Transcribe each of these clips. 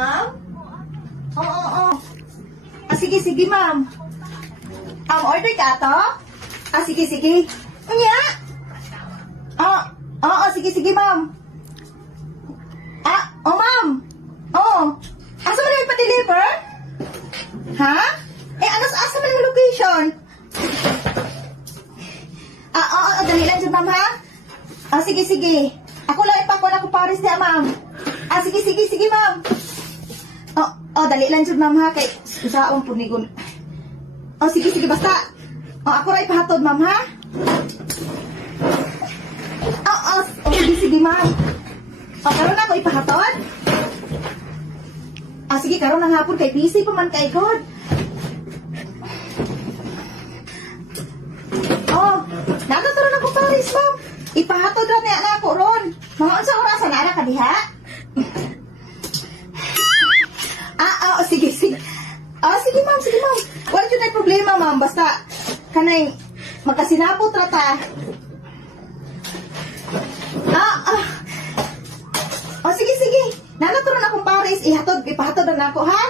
Ma'am? Oo. Sige, ma'am. Order ka to? Sige. Unya? Sige, ma'am. Ma'am. Asa mo na pa-deliver? Ha? Asa mo na location? Dali lang dyan, ma'am, ha? Sige. Ako lang ipakula ko Paris niya, ma'am. Sige, ma'am. Dali lang dyan, ma'am, ha? Kay isaon po ni Gun. Sige, basta. Ako rin ipahatod, ma'am, ha? Sige, ma'am. Karoon na ako ipahatod? Sige, karoon ng hapon kay busy pa man kay God. Nakataroon ako Paris, ma'am. Ipahatod na niya na ako ron. Mga unsa orasan na ka diha? Sige. Sige, ma'am. Wala yun ay problema, ma'am. Basta, kanay, magkasinapot rata. Sige. Nakataroon akong Paris. Ipahatod na ako, ha?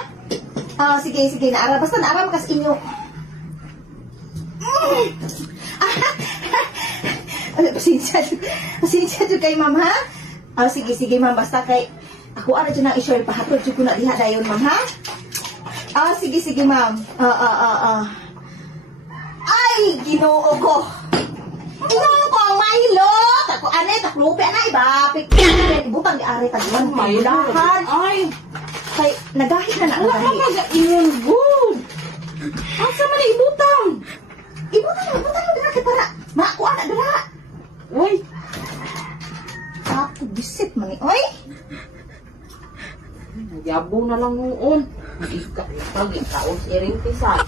Sige. Naara. Basta naara makas inyo. Pasensya dyan kay ma'am, ha? Sige, ma'am. Basta kay ako ano dyan ang i-share pahatod dyan ko na diha dayon, ma'am, ha? Sige, ma'am. Ay, ginoo ko. Ginoo ko ang mahilot. Ako, taklupi, iba. Ibutang di ari taguan. Mahilahan. Ay, Kay, nagahit na wala ka mag-iyon good. Asa man ibutang? Ibutang mo dira kay para maakuha na dira. Uy, Ako, bisit man ni. Oy! nagyabo na lang noon. Ikaw, ikaos iring pisan.